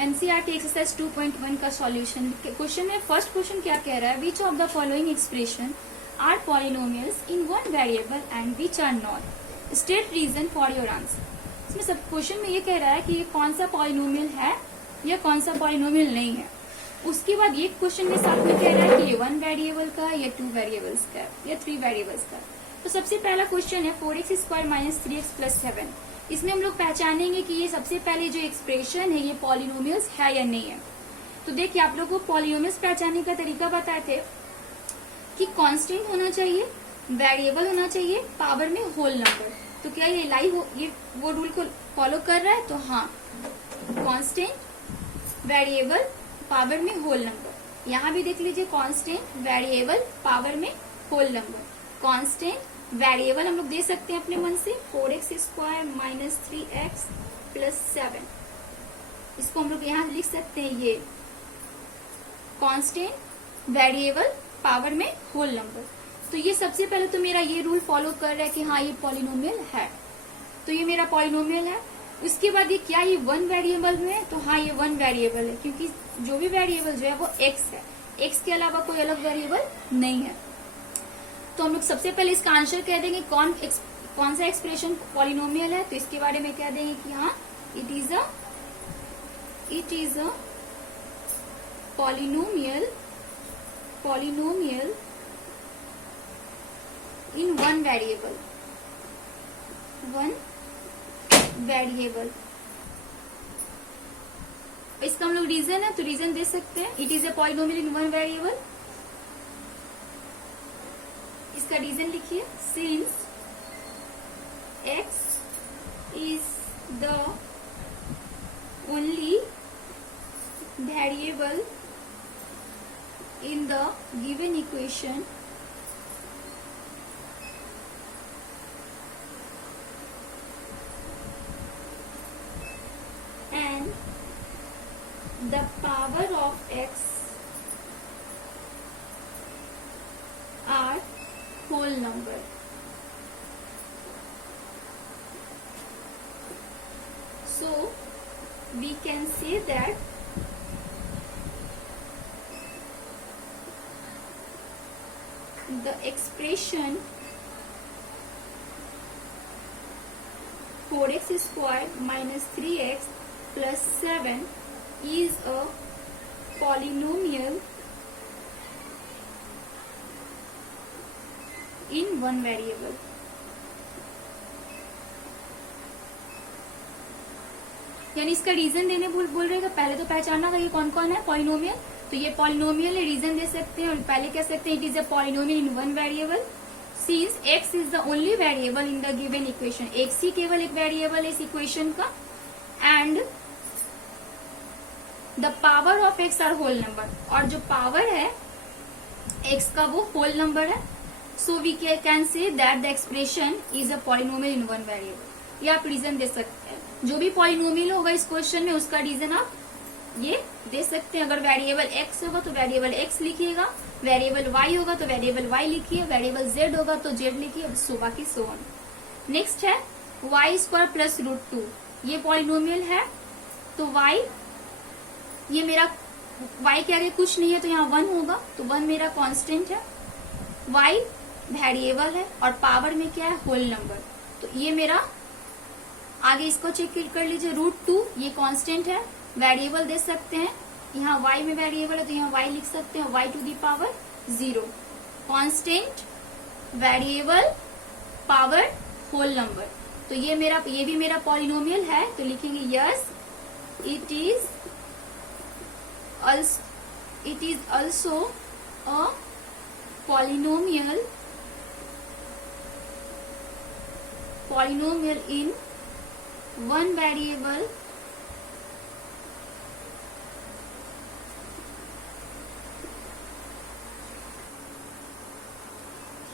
NCERT exercise 2.1 का solution question है। First question क्या कह रहा है, which of the following expression are polynomials in one variable and which are not, state reason for your answer. इसमें सब question में ये कह रहा है कि ये कौन सा पॉलिनोमियल है या कौन सा पॉलिनोमियल नहीं है। उसके बाद ये क्वेश्चन के साथ में कह रहा है कि ये 1 वेरिएबल का या 2 वेरिएबल्स का या 3 वेरिएबल्स का। तो सबसे पहला क्वेश्चन है 4x square minus 3x plus 7। इसमें हम लोग पहचानेंगे कि ये सबसे पहले जो एक्सप्रेशन है ये पॉलिनोमियल्स है या नहीं है। तो देखिए, आप लोगों को पॉलिनोमियल्स पहचानने का तरीका बताए थे कि कांस्टेंट होना चाहिए, वेरिएबल होना चाहिए, पावर में होल नंबर। तो क्या ये ये वो रूल को फॉलो कर रहा है? तो हाँ, कांस्टेंट, वेरिएबल, पावर में होल नंबर। यहाँ भी देख लीजिए, कांस्टेंट, वेरिएबल, पावर में होल नंबर। कांस्टेंट, वेरिएबल हम लोग दे सकते हैं अपने मन से 4x square minus 3x plus 7। इसको हम लोग यहाँ लिख सकते हैं, ये कांस्टेंट, वेरिएबल, पावर में होल नंबर। तो ये सबसे पहले तो मेरा ये रूल फॉलो कर रहा है कि हाँ ये पॉलिनोमियल है, तो ये मेरा पॉलिनोमियल है। उसके बाद ये क्या ये 1 वेरिएबल में है? तो हाँ ये 1 वेरिएबल है, क्योंकि जो भी वेरिएबल जो है वो x है, x के अलावा कोई अलग वेरिएबल नहीं है। तो हम लोग सबसे पहले इसका आंसर कह देंगे कौन सा एक्सप्रेशन पॉलिनोमियल है। तो इसके बारे में कह देंगे कि हाँ it is a polynomial in one variable. इसका हम लोग रीजन है तो रीजन दे सकते हैं, it is a polynomial in one variable. इसका रीजन लिखिए, since x is the only variable in the given equation and the power of x are whole number. So we can say that the expression 4x squared minus 3x plus 7 is a polynomial in one variable. यानी इसका reason देने बोल रहे हैं, पहले तो पहचानना ये कौन कौन है पॉलिनोमियल। तो ये पॉलिनोमियल रीजन दे सकते हैं, और पहले कह सकते हैं it is a polynomial in one variable since x is the only variable in the given equation. x ही केवल एक वेरिएबल है इस इक्वेशन का, and the power of x are whole number, और जो पावर है x का वो होल नंबर है। So we can say that the expression is a polynomial in one variable. ये आप रीजन दे सकते हैं, जो भी पॉलिनोमियल होगा इस क्वेश्चन में उसका रीजन आप ये दे सकते हैं। अगर वेरिएबल x होगा तो वेरिएबल x लिखिएगा, वेरिएबल y होगा तो वेरिएबल y लिखिए, वेरिएबल z होगा तो z लिखिए, सो बाकी सो ऑन। नेक्स्ट है y स्क्वायर प्लस √2। ये पॉलिनोमियल है, तो y ये मेरा y के आगे कुछ नहीं है तो यहाँ 1 होगा, तो 1 मेरा कांस्टेंट है, y वेरिएबल है, और पावर में क्या है होल नंबर। तो ये मेरा आगे इसको चेक कर लीजिए, √2 ये कांस्टेंट है, वेरिएबल दे सकते हैं, यहाँ y में वेरिएबल है तो यहाँ y लिख सकते हैं, y to the power 0। Constant, variable, power, whole number. तो ये भी मेरा पॉलिनोमियल है, तो लिखेंगे yes it is also a polynomial in one variable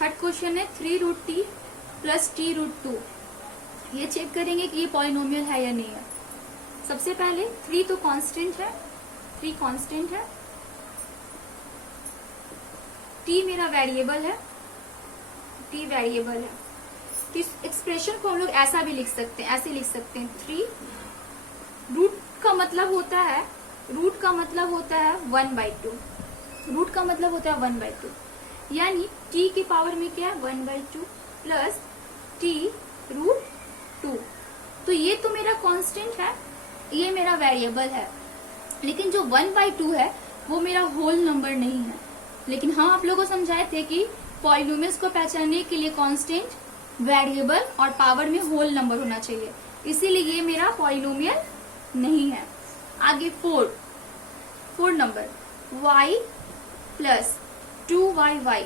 third question है 3√t प्लस t√2। ये चेक करेंगे कि ये पॉलिनोमियल है या नहीं है। सबसे पहले 3 तो कांस्टेंट है, 3 कांस्टेंट है, t मेरा वेरिएबल है, t वेरिएबल है। तो इस एक्सप्रेशन को हम लोग ऐसा भी लिख सकते हैं, ऐसे लिख सकते हैं 3 रूट का का मतलब होता है, रूट का मतलब होता है 1/2, रूट का मतलब होता है 1/2, यानी t की पावर में क्या है 1/2 प्लस t रूट 2। तो ये तो मेरा कांस्टेंट है, ये मेरा वेरिएबल है, लेकिन जो 1/2 है वो मेरा होल नंबर नहीं है। लेकिन हम आप लोगों को समझाए थे कि पॉलिनोमियल्स को पहचानने के लिए कांस्टेंट, वेरिएबल और पावर में होल नंबर होना चाहिए, इसीलिए ये मेरा पॉलिनोमियल नहीं है। आगे 4 नंबर y प्लस 2y,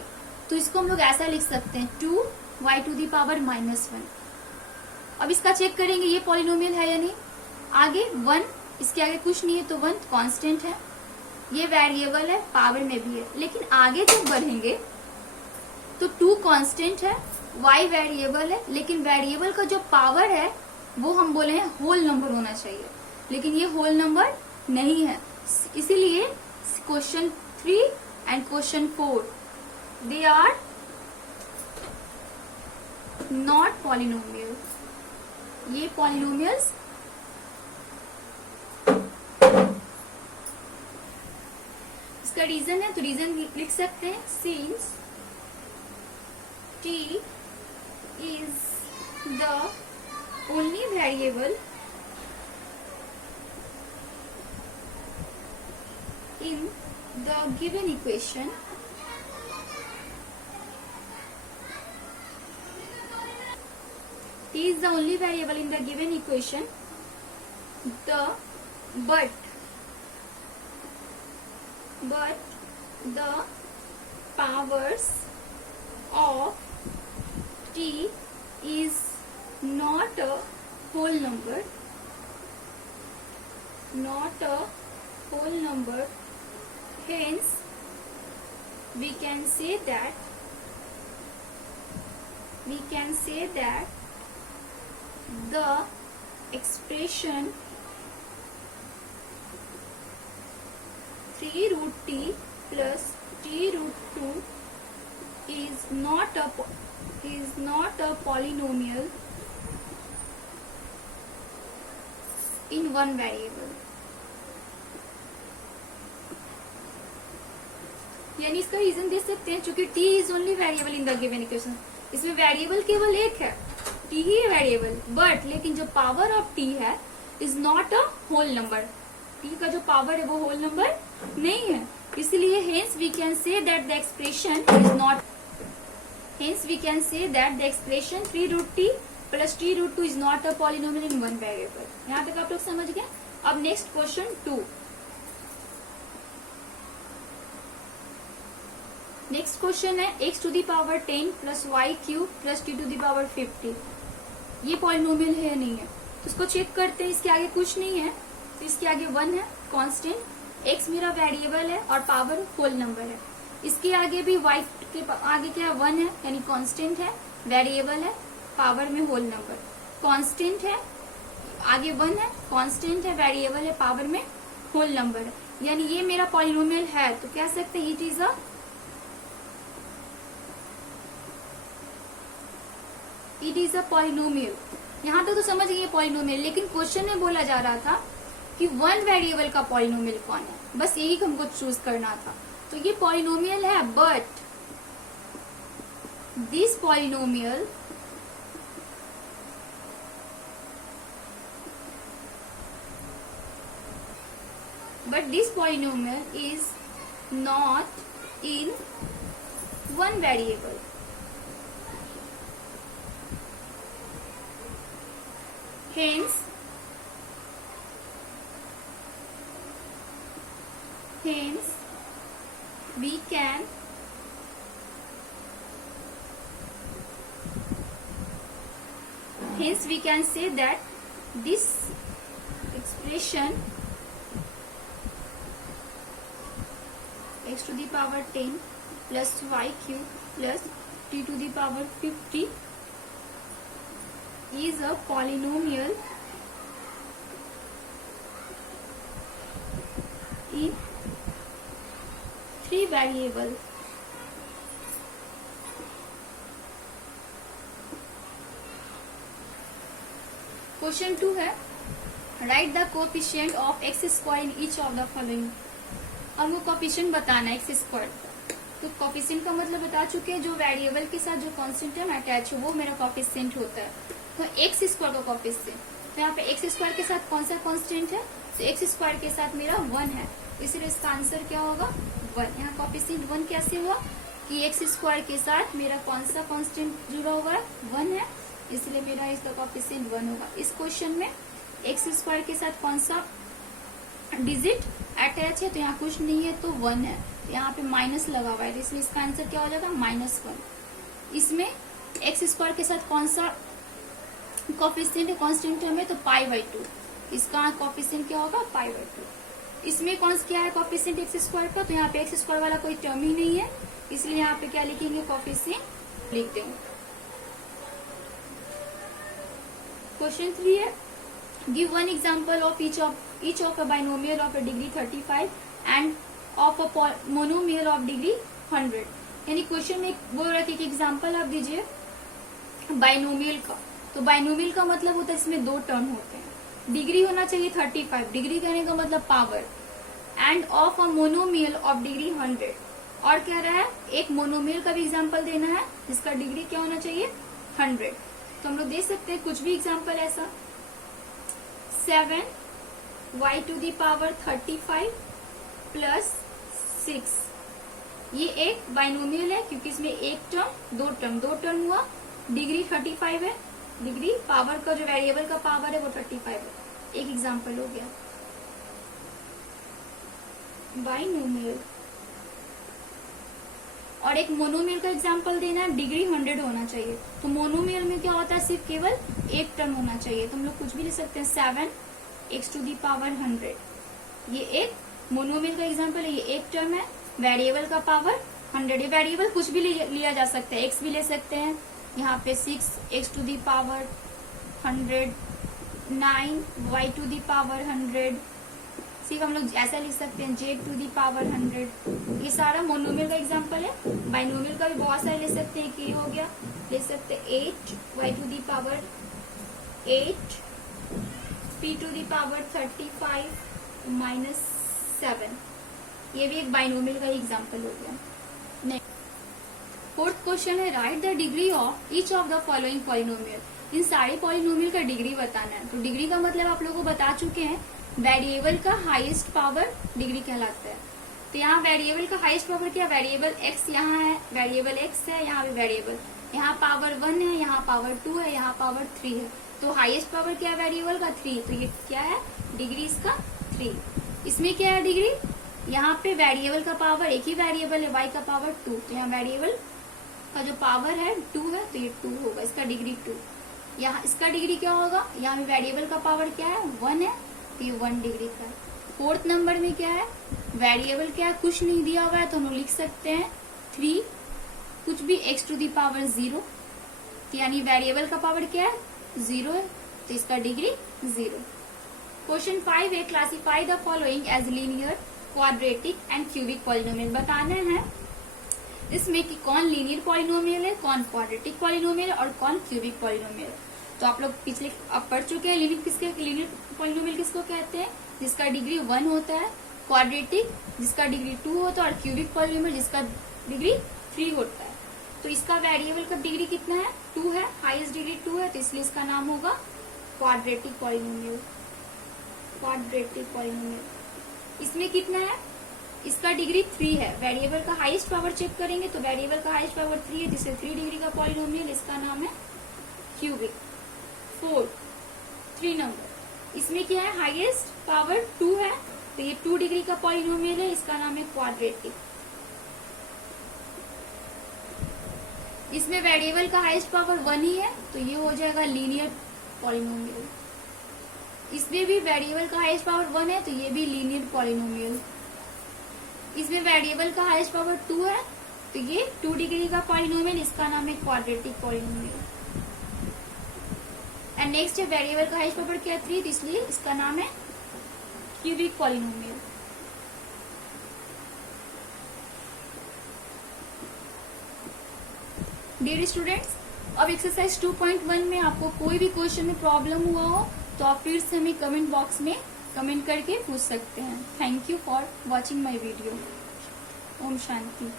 तो इसको हम लोग ऐसा लिख सकते हैं 2y टू दी पावर -1। अब इसका चेक करेंगे ये पॉलिनोमियल है या नहीं। आगे 1, इसके आगे कुछ नहीं है तो 1 कांस्टेंट है, ये वेरिएबल है, पावर में भी है। लेकिन आगे जब बढ़ेंगे तो 2 कांस्टेंट है, y वेरिएबल है, लेकिन वेरिएबल का जो पावर है वो हम बोले हैं होल नंबर होना चाहिए, लेकिन ये होल नंबर नहीं है। इसीलिए question 3 and question 4 they are not polynomial, ये पॉलिनोमियल्स इसका रीजन है, तो रीजन लिख सकते हैं since t is the only variable in the given equation, t is the only variable in the given equation, but the powers of t is not a whole number, hence we can say that the expression 3 root t plus t root 2 is not a polynomial in one variable। यानी इसका reason दे सकते हैं, चूंकि t is only variable in the given equation, इसमें variable केवल एक है, t ही है वेरिएबल, बट लेकिन जो पावर ऑफ t है is not a whole number, t का जो पावर है वो होल नंबर नहीं है, इसलिए hence we can say that the expression 3 root t plus t root 2 is not a polynomial in one variable। यहाँ तक आप लोग समझ गए। अब नेक्स्ट क्वेश्चन 2, नेक्स्ट क्वेश्चन है x to the power 10 plus y cube plus t to the power 50, ये polynomial है या नहीं है, तो इसको चेक करते हैं। इसके आगे कुछ नहीं है, तो इसके आगे 1 है कांस्टेंट, x मेरा वेरिएबल है और पावर होल नंबर है। इसके आगे भी y के आगे क्या 1 है, यानी कांस्टेंट है, वेरिएबल है, पावर में होल नंबर, कांस्टेंट है, आगे 1 है, कांस्टेंट है, वेरिएबल है, पावर में होल नंबर है, यानी ये मेरा पॉलिनोमियल है। तो कह सकते हैं इट इज अ पॉलिनोमियल। यहाँ तक तो समझ गए पॉलिनोमियल, लेकिन क्वेश्चन में बोला जा रहा था कि 1 वेरिएबल का पॉलिनोमियल कौन है, बस यही हमको चूज करना था। तो ये पॉलिनोमियल है, but this polynomial is not in one variable, hence we can say that this expression x to the power 10 plus y cube plus t to the power 50 is a polynomial in 3 variable। Question 2 है write the coefficient of x square in each of the following. हमको coefficient बताना है x square. तो coefficient का मतलब बता चुके हैं, जो वेरिएबल के साथ जो कांस्टेंट टर्म अटैच हो वो मेरा कोएफिशिएंट होता है। तो एक्स स्क्वायर का कोएफिशिएंट, तो यहाँ पे एक्स स्क्वायर के साथ कौन सा कांस्टेंट है, तो एक्स स्क्वायर के साथ मेरा 1 है, इसलिए इसका आंसर क्या होगा 1। यहाँ कोएफिशिएंट 1 कैसे हुआ कि एक्स स्क्वायर के साथ मेरा कौन सा कांस्टेंट जुड़ा हुआ है 1 है, इसलिए मेरा इसका कोएफिशिएंट 1 होगा। इस क्वेश्चन में एक्स स्क्वायर के साथ कौन सा डिजिट अटैच है, तो यहाँ कुछ नहीं है तो 1 है, यहाँ पे माइनस लगा हुआ है, इसलिए इसका आंसर क्या हो जाएगा -1। इसमें एक्स स्क्वायर के साथ कौन सा कोएफिशिएंट है, कांस्टेंट टर्म है, तो π/2, इसका कोएफिशिएंट क्या होगा π/2। इसमें कौन क्या है कोएफिशिएंट एक्स स्क्वायर का, तो यहाँ पे एक्स स्क्वायर वाला कोई टर्म ही नहीं है, इसलिए यहाँ पे क्या लिखेंगे कोएफिशिएंट लिख देंगे। क्वेश्चन 3 है, give one example of each of a binomial of a degree 35 and of a monomial of degree 100। यानी क्वेश्चन में बोल रहा है कि एग्जांपल आप दीजिए बाइनोमियल का। तो बाइनोमियल का मतलब होता है इसमें 2 टर्म होते हैं, डिग्री होना चाहिए 35, डिग्री कहने का मतलब power, end of a monomial of degree 100। और कह रहा है एक मोनोमियल का भी एग्जांपल देना है जिसका डिग्री क्या होना चाहिए 100। तो हम लोग दे सकते हैं कुछ भी एग्जांपल ऐसा, 7y⁵ प्लस 6। ये एक बाइनोमियल है क्योंकि इसमें एक टर्म दो टर्म हुआ, डिग्री 35 है, डिग्री पावर का जो वेरिएबल का पावर है वो 35 है। एक एग्जांपल हो गया बाइनोमियल। और एक मोनोमियल का एग्जांपल देना है, डिग्री 100 होना चाहिए। तो मोनोमियल में क्या होता है, सिर्फ केवल एक टर्म होना चाहिए। तो हम लोग कुछ भी लिख सकते हैं 7x⁴ ये एक मोनोमियल का एग्जांपल है, ये एक टर्म है, वेरिएबल का पावर 100। ये वेरिएबल कुछ भी लिया जा सकता है, एक्स भी ले सकते हैं, यहाँ पे 6x⁴ 100, 9y⁴100, सिर्फ हम लोग ऐसा लिख सकते हैं j⁴ 100। ये सारा मोनोमियल का एग्जांपल है। बाइनोमियल का भी बहुत सारे ले सकते हैं, कि हो गया ले सकते हैं 8y⁴ 8, p⁵35 -7। ये भी एक बाइनोमियल का एग्जांपल हो गया। नेक्स्ट 4th क्वेश्चन है, write the degree of each of the following polynomial. इन सारे पॉलिनोमियल का डिग्री बताना है। तो डिग्री का मतलब आप लोगों को बता चुके हैं, वेरिएबल का हाईएस्ट पावर डिग्री कहलाता है। तो यहाँ वेरिएबल का हाईएस्ट पावर क्या, वेरिएबल x यहाँ है, वेरिएबल x है, यहाँ भी वेरिएबल, यहाँ पावर 1 है, यहाँ पावर 2 है, यहाँ पावर 3 है। तो हाईएस्ट पावर क्या है वेरिएबल का 3, तो ये क्या है डिग्री इसका 3। इसमें क्या है डिग्री, यहाँ पे वेरिएबल का पावर एक ही वेरिएबल है y का पावर 2, तो यहाँ वेरिएबल का जो पावर है 2 है, तो ये 2 होगा, इसका डिग्री 2। यहाँ इसका डिग्री क्या होगा, यहाँ पे वेरिएबल का पावर क्या है 1 है, तो ये 1 डिग्री का है। 4th नंबर में क्या है, वेरिएबल क्या है कुछ नहीं दिया हुआ है, तो हम लोग लिख सकते हैं 3, कुछ भी x⁴0, तो यानी वेरिएबल का पावर क्या है 0 है, तो इसका डिग्री 0। क्वेश्चन 5 है, classify the following as linear, quadratic and cubic polynomial. बताना है इसमें कि कौन लीनियर पॉलिनोमियल है, कौन क्वाड्रेटिक पॉलिनोमियल और कौन क्यूबिक पॉलिनोमियल। तो आप लोग पिछले अब पढ़ चुके हैं लीनियर पॉलिनोमियल किसको कहते हैं, जिसका डिग्री 1 होता है, क्वाड्रेटिक जिसका डिग्री 2 होता है, और क्यूबिक पॉलिनोमियल जिसका डिग्री 3 होता है। तो इसका वेरिएबल का डिग्री कितना है 2 है, हाईएस्ट डिग्री 2 है, तो इसलिए इसका नाम होगा क्वाड्रेटिक पॉलिनोमियल। क्वाड्रेटिक पॉलिनोमियल इसमें कितना है, इसका डिग्री 3 है, वेरिएबल का हाईएस्ट पावर चेक करेंगे तो वेरिएबल का हाईएस्ट पावर 3 है, जिससे 3 डिग्री का पॉलिनोमियल, इसका नाम है क्यूबिक। 3 नंबर इसमें क्या है, हाईएस्ट पावर 2 है, तो ये 2 डिग्री का पॉलिनोमियल है, इसका नाम है क्वाड्रेटिक। इसमें वेरिएबल का हाईएस्ट पावर 1 ही है, तो ये हो जाएगा लीनियर पॉलिनोमियल। इसमें भी वेरिएबल का हाईएस्ट पावर 1 है, तो ये भी लीनियर पॉलिनोमियल। इसमें वेरिएबल का हाईएस्ट पावर 2 है, तो ये 2 डिग्री का पॉलिनोमियल, इसका नाम है क्वाड्रेटिक पॉलिनोमियल। एंड नेक्स्ट है वेरिएबल का हाईएस्ट पावर क्या है 3, तो इसलिए इसका नाम है क्यूबिक पॉलिनोमियल। डियर स्टूडेंट्स, अब एक्सरसाइज 2.1 में आपको कोई भी क्वेश्चन में प्रॉब्लम हुआ हो तो आप फिर से हमें कमेंट बॉक्स में कमेंट करके पूछ सकते हैं। Thank you for watching my video. ओम शांति।